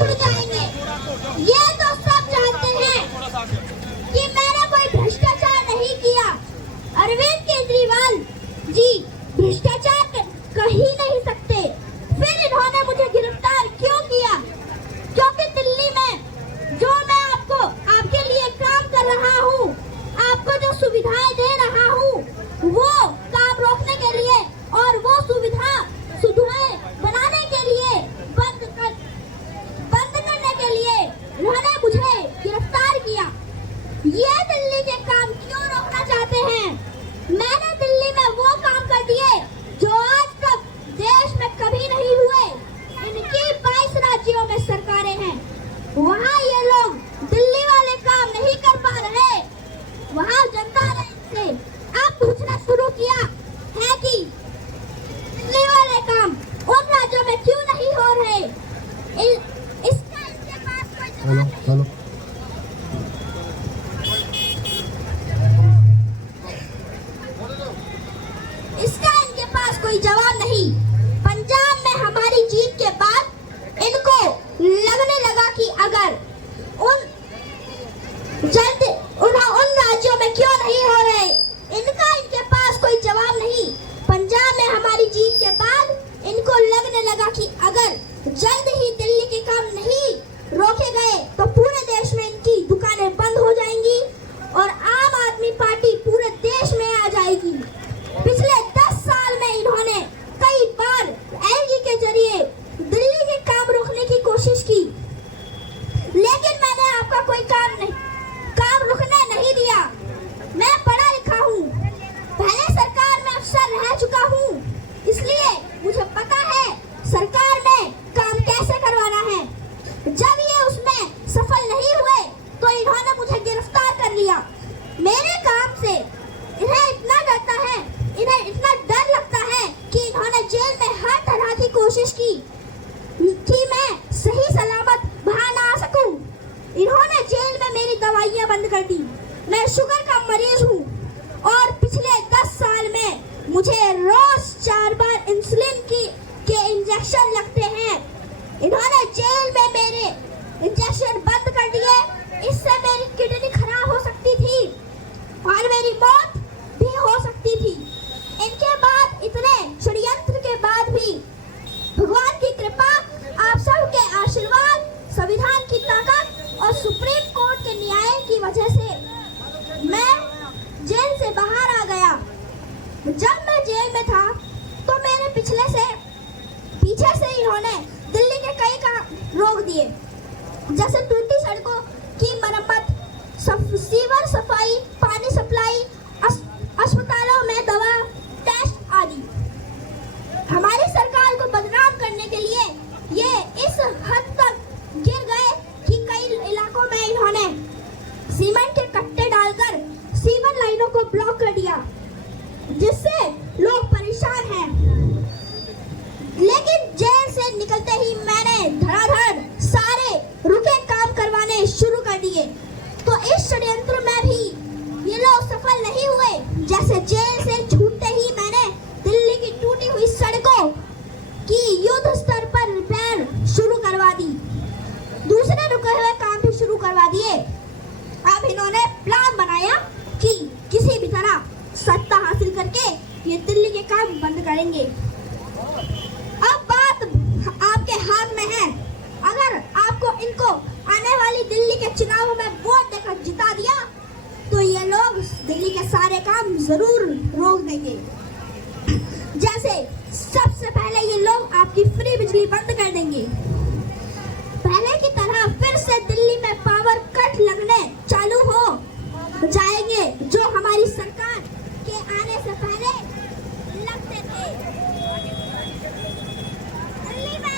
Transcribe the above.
उड़ जाएंगे। ये तो सब जानते हैं कि मैंने कोई भ्रष्टाचार नहीं किया। अरविंद केजरीवाल जी भ्रष्टाचार कर ही नहीं सकते, फिर इन्होंने मुझे गिरफ्तार क्यों किया? क्योंकि दिल्ली में जो मैं आपके लिए काम कर रहा हूँ, आपको जो सुविधाएं दे रहा हूँ, वो काम रोकने के लिए और वो सुविधाएं बनाने के लिए बंद करने के लिए उन्होंने मुझे गिरफ्तार किया। ये दिल्ली के काम क्यों रोकना चाहते हैं? मैंने दिल्ली में वो काम कर दिए जो आज तक देश में कभी नहीं हुए। इनकी 22 राज्यों में सरकारें हैं, वहाँ ये लोग दिल्ली वाले काम नहीं कर पा रहे, वहाँ जनता ने इनसे अब पूछना शुरू किया है कि दिल्ली वाले काम उन राज्यों में क्यों नहीं हो रहे। इसका इनके पास कोई जवाब नहीं। इसका इनके पास कोई जवाब नहीं। पंजाब में हमारी जीत के बाद इनको लगने लगा कि अगर उन राज्यों में क्यों नहीं हो रहे, इनके पास कोई जवाब नहीं। पंजाब में हमारी जीत के बाद इनको लगने लगा कि अगर जल्द ही दिल्ली के काम नहीं रोके गए तो पूरे देश में इनकी दुकानें बंद हो जाएंगी और आम आदमी पार्टी पूरे देश में आ जाएगी। पिछले 10 साल में इन्होंने कई बार एलजी के जरिए दिल्ली के काम रोकने की कोशिश की, लेकिन मैंने आपका कोई काम रुकने नहीं दिया। मैं पढ़ा लिखा हूँ, पहले सरकार में अफसर रह चुका हूँ, इसलिए मुझे पता है सरकार में काम कैसे करवाना है। जब ये उसमें सफल नहीं हुए तो इन्होंने मुझे गिरफ्तार कर लिया। मेरे काम से इन्हें इतना डर लगता है कि इन्होंने जेल में हर तरह की कोशिश की कि मैं सही सलामत बाहर ना आ सकूं। इन्होंने जेल में मेरी दवाइयां बंद कर दी। मैं शुगर का मरीज हूँ और पिछले 10 साल में मुझे रोज 4 बार इंसुलिन के इंजेक्शन लगते हैं। इन्होंने जेल में मेरे इंजेक्शन बंद कर दिए, इससे मेरी किडनी खराब हो सकती थी और मेरी मौत भी हो सकती थी। इनके बाद इतने षड्यंत्र के बाद भी भगवान की कृपा, आप सबके आशीर्वाद, संविधान की ताकत और सुप्रीम कोर्ट के न्याय की वजह से मैं जेल से बाहर आ गया। जब मैं जेल में था तो मेरे पीछे से इन्होंने दिल्ली के कई काम रोक दिए, जैसे टूटी सड़कों की मरम्मत, सीवर सफाई, पानी सप्लाई, अस्पतालों में दवा टेस्ट आदि। हमारी सरकार को बदनाम करने के लिए ये इस हद तक गिर गए कि कई इलाकों में इन्होंने सीमेंट के कट्टे डालकर सीवर लाइनों को ब्लॉक कर दिया, जिससे लोग परेशान हैं। लेकिन जेल से निकलते ही मैंने धड़ाधड़ सारे रुके काम करवाने शुरू कर दिए, तो इस षड्यंत्र में भी ये लोग सफल नहीं हुए। जैसे जेल से छूटते ही मैंने दिल्ली की टूटी हुई सड़कों की युद्ध स्तर पर रिपेयर शुरू करवा दी, दूसरे रुके हुए काम भी शुरू करवा दिए। अब इन्होंने प्लान बनाया कि किसी भी तरह सत्ता हासिल करके ये दिल्ली के काम बंद करेंगे। अब बात आपके हाथ में है। अगर आपको इनको आने वाली दिल्ली के चुनाव में वोट देकर जिता दिया तो ये लोग दिल्ली के सारे काम जरूर रोक देंगे। जैसे सबसे पहले ये लोग आपकी फ्री बिजली बंद कर देंगे। पहले की तरह फिर से दिल्ली में पावर कट लगने चालू हो जाएंगे, जो हमारी सरकार के आने से पहले लगते थे। दिल्ली में